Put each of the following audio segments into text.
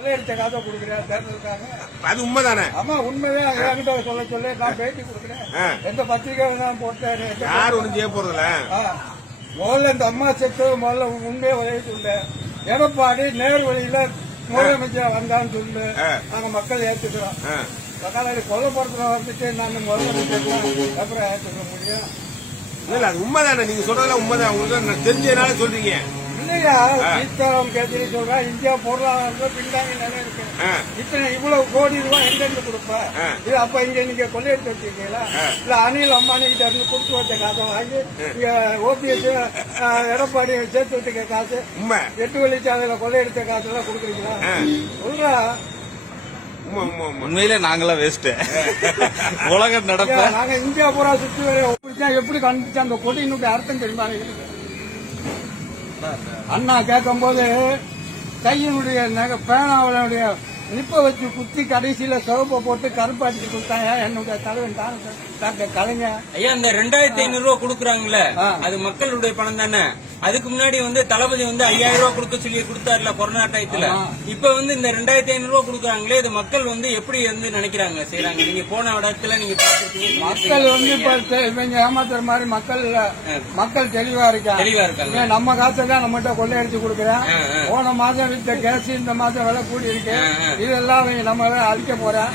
கொள்ளையடிச்ச காசை கொடுக்குறேன் தேர்தலுக்காக. அது உண்மைதானே? ஆமா உண்மைதான். என்கிட்ட சொல்ல நான் பேட்டி கொடுக்குறேன். எந்த பத்திரிகை வேணாலும் போட்டாரு. யாரும் ஒண்ணும் செய்ய போறதில்ல. முதல்ல இந்த அம்மா செத்து முதல்ல உண்மையை விளைவிட்டு எடப்பாடி நேர் வழியில முதலமைச்சர் வந்தான்னு சொல்லு. நாங்க மக்கள் ஏற்றுக்கிறோம். மக்களை கொல்லப்படுத்துற வந்துட்டு நாங்க முதலமைச்சர் அப்புறம் ஏற்றுக்க முடியும். இல்ல அது உண்மைதானே? நீங்க சொல்றதெல்லாம் உண்மைதான். உங்களுக்கு தெரிஞ்சதுனால சொல்றீங்க. இல்லையா சீதாராம் கேஜரி சொல்றேன். இந்தியா பொருளாதாரம் பின்தாங்கி நிலை இருக்கு. இத்தனை இவ்வளவு கோடி ரூபாய் எங்க கொடுப்ப? இது அப்ப இங்க நீங்க கொள்ளையடிச்சு வச்சிருக்கீங்களா? இல்ல அனில் அம்பானி கிட்ட இருந்து கொடுத்து வச்ச காசை வாங்கி ஓபிஎஸ் எடப்பாடி சேர்த்து வச்சுக்க காசு 8 வழிச்சாலையில கொள்ளையடிச்ச காசு எல்லாம் கொடுக்குறீங்களா? சொல்றா உண்மையிலே நாங்களாம் வேஸ்ட். உலக நடப்ப நாங்க இந்தியா பூரா சுற்றி வர எப்படி கண்டுச்சு அந்த கொடியினுடைய அர்த்தம் தெரியுமா? அண்ணா கேட்கும் போது கையினுடைய பேனாவுடைய நிப்ப வச்சு குத்தி கடைசியில சிவப்பை போட்டு கருப்பு அடிச்சு கொடுத்தாங்க. என்னுடைய தலைவன் டாக்டர் கலைஞர். ஐயா இந்த 2500 ரூபாய் கொடுக்குறாங்கல்ல, அது மக்களுடைய பணம் தானே. அதுக்கு முன்னாடி தளபதி 5000 ரூபாய் கொடுக்க சொல்லி கொடுத்தாருல கொரோனா டயத்துல. இப்ப இந்த 2500 ரூபாய் கொடுக்குறாங்களே, இது மக்கள் எப்படி நினைக்கிறாங்க செய்யறாங்க? நீங்க போன இடத்துல நீங்க பாத்துருக்கீங்க. மக்கள் இப்ப இவங்க ஏமாத்துற மாதிரி மக்கள் தெளிவா இருக்காங்க. நம்ம காசை தான் நம்மகிட்ட கொள்ளையடிச்சு கொடுக்குறேன். போன மாதம் வித்த கேஸ் இந்த மாதம் விலை கூடி இருக்கு. இதெல்லாம் நம்ம அழிக்க போறேன்.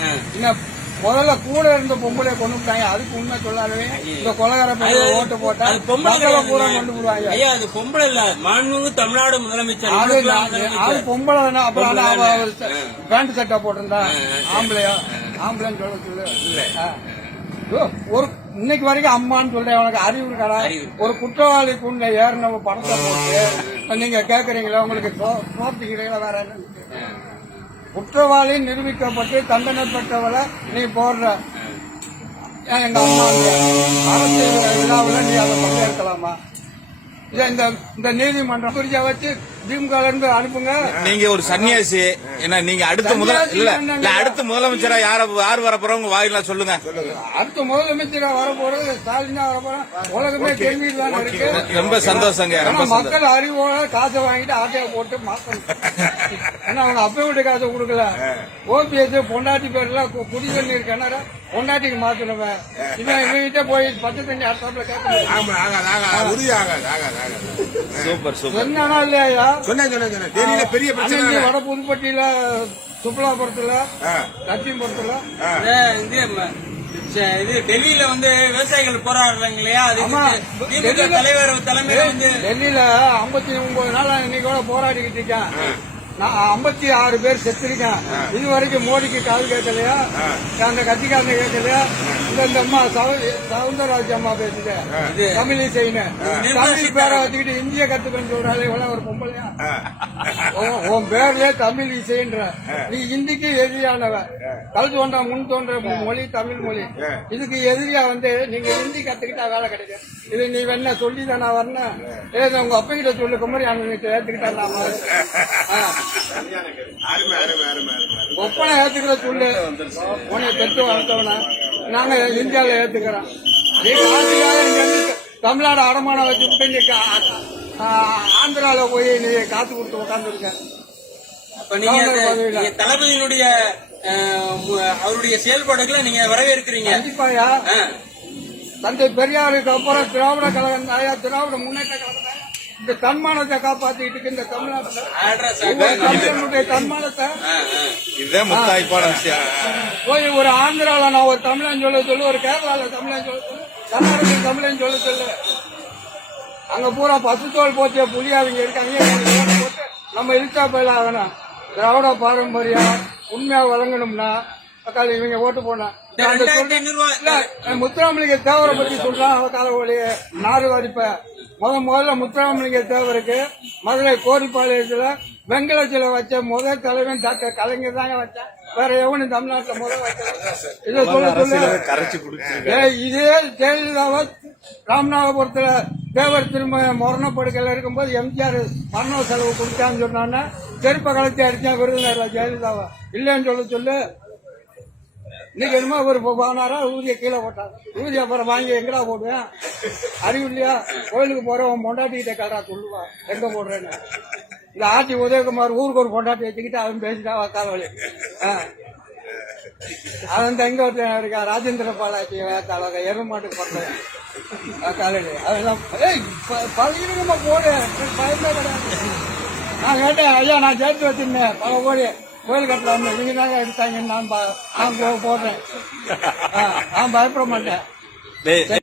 முதல்ல கூட இருந்த பொம்பளை கொண்டு விட்டாங்க. அதுக்கு உண்மை சொல்லாதவே இந்த கொலகார பையன் ஓட்டு போட்டா மக்களை பூரா கொண்டு போடுவாங்க. ஐயா அது பொம்பளை இல்ல, மாண்புமிகு தமிழ்நாடு முதலமைச்சர். அது பொம்பளை தானே. அப்புறம் பேண்ட் சட்டை போட்டிருந்தா ஆம்பளைன்னு சொல்ல சொல்லு. ஒரு இன்னைக்கு வரைக்கும் அம்மான்னு சொல்றேன். உனக்கு அறிவு இருக்காடா? ஒரு குற்றவாளி குண்ட ஏறின பணத்தை போட்டு நீங்க கேக்குறீங்களா? உங்களுக்கு சோர்த்திக்கிறீங்களா? வேற என்ன? குற்றவாளி நிரூபிக்கப்பட்டு தண்டனை பெற்றவளை நீ போடுற எங்க அம்மா அரசியல் விழாவில் நீ அதை பங்கேற்கலாமா? இந்த நீதிமன்றம் குறிச்சா வச்சு திமுக இருந்து அனுப்புங்க. நீங்க ஒரு சன்னியாசி. என்ன நீங்க அடுத்த முதலமைச்சரா யார் வரப்போறோம்? உங்க வாயில சொல்லுங்க. அடுத்த முதலமைச்சரா வரப்போறது ஸ்டாலினா வரப்போறோம். உலகமே கேள்விதான் இருக்கு. ரொம்ப சந்தோஷங்க. மக்கள் அறிவோட காசை வாங்கிட்டு ஆட்டையை போட்டு மாத்தணும். ஏன்னா அவங்க அப்ப விட்டு காசை கொடுக்கல. ஓபிஎஸ் பொண்டாட்டி பேர்ல குடி தண்ணீர் கிணற பொண்டாட்டிக்கு மாத்தணுவேன். இவங்கிட்ட போய் பச்சை தண்ணி அடுத்தாப்புல கேட்க சூப்பர் சூப்பர். என்னன்னா இல்லையா பெரிய பிரச்சனை வட புதுப்பட்டியில சுப்பலாபுரத்துல லட்சியபுரத்துல இது டெல்லியில விவசாயிகள் போராடுறாங்க இல்லையா? அது தலைவர் தலைமையில டெல்லியில 59 நாள் இன்னைக்கு கூட போராடிக்கிட்டு இருக்கேன். நான் 56 பேர் செத்துருக்கேன். இது வரைக்கும் மோடிக்கு கால் கேட்கலையா? அந்த கட்சிக்காரங்க கேட்கலையா? இந்த அம்மா சவுந்தரராஜ் அம்மா பேசுது தமிழ் இசைன்னு தமிழ் பேரை வச்சுக்கிட்டு இந்திய கத்துக்கன்னு சொல்றாரு. இவ்வளவு ஒரு பொம்பளையா? உன் பேர்லயே தமிழ் இசைன்ற நீ இந்திக்கு எதிரியானவ. கல் தோன்ற முன் தோன்ற மொழி தமிழ் மொழி. இதுக்கு எதிரியா நீங்க ஹிந்தி கத்துக்கிட்டா வேலை கிடைக்கும். இது நீ வேணா சொல்லிதான் நான் வரணும். ஏதோ உங்க அப்பா கிட்ட சொல்லு குமரி அண்ணன் ஏத்துக்கிட்டா நான் ஒப்பனை ஏத்துக்கிற சொல்லு. உன்னை பெற்று வளர்த்தவன நாங்க இந்தியாவில ஏத்துக்கிறோம். தமிழ்நாடு அடமானம் வச்சு விட்டு நீ ஆந்திரால போய் நீ காத்து கொடுத்து உட்கார்ந்துருக்க. தளபதியினுடைய அவருடைய செயல்பாடுகளை நீங்க வரவேற்கிறீங்க? கண்டிப்பாயா. தந்தை பெரியாருக்கு அப்புறம் திராவிட கழகம் திராவிட முன்னேற்ற கழகம் இந்த தன்மானத்தை காப்பாத்திட்டு இந்த தமிழ்நாட்டுடைய தன்மானத்தை போய் ஒரு ஆந்திரால நான் ஒரு தமிழன் சொல்ல சொல்லு, ஒரு கேரளால தமிழன் சொல்ல சொல்லு, கர்நாடக தமிழன் சொல்ல சொல்லு. அங்க பூரா பசுத்தோல் போச்சே புலியாவிங்க இருக்காங்க. போட்டு நம்ம இழுத்தா போயில ஆகணும். திராவிட பாரம்பரியம் உண்மையா வழங்கணும்னா இவங்க ஓட்டு போனா முத்துராமலிங்க தேவரை பத்தி சொல்றான். அவக்கால ஒளி நாடு வரிப்ப முதல்ல முத்துராமலிங்க தேவருக்கு மதுரை கோரிப்பாளையத்துல வெங்கலத்துல வச்ச முதல் தலைவன் டாக்டர் கலைஞர் தாங்க வச்சேன். வேற எவனும் தமிழ்நாட்டுல முதல் வச்ச இதை சொல்ல இதே ஜெயலலிதாவை ராமநாதபுரத்துல தேவர் திரும்ப மரணப்படுக்கையில இருக்கும்போது எம்ஜிஆர் மரண செலவு கொடுத்தான்னு சொன்னான்னா செருப்ப கலத்தி அடிச்சா விருதுநகர்ல ஜெயலலிதாவை இல்லைன்னு சொல்லு. இன்னைக்கு என்னமோ ஒரு போனாரா ஊதிய கீழே போட்டாரு. ஊதிய அப்புறம் வாங்கி எங்கடா போடுவேன்? அறிவு இல்லையா? கோயிலுக்கு போறவன் மொண்டாட்டிக்கிட்ட கேட்டா சொல்லுவா எங்க போடுறேன்னு. இந்த ஆட்சி உதயகுமார் ஊருக்கு ஒரு கொண்டாட்டி வச்சுக்கிட்டு அவன் பேசிட்டா காலவழி. அவன் தங்க இருக்கான் ராஜேந்திர பாலாஜி தலைவர் எருமாட்டுக்கு பக்கம் காலையில அதெல்லாம் பழகிடுங்கம்மா போடு பயமே கிடையாது. நான் கேட்டேன் ஐயா நான் சேர்த்து வச்சிருந்தேன் பல கோடி கோயில் கட்டலாம் நீங்க தாங்க எடுத்தாங்க நான் போடுறேன் நான் பயப்பட மாட்டேன்.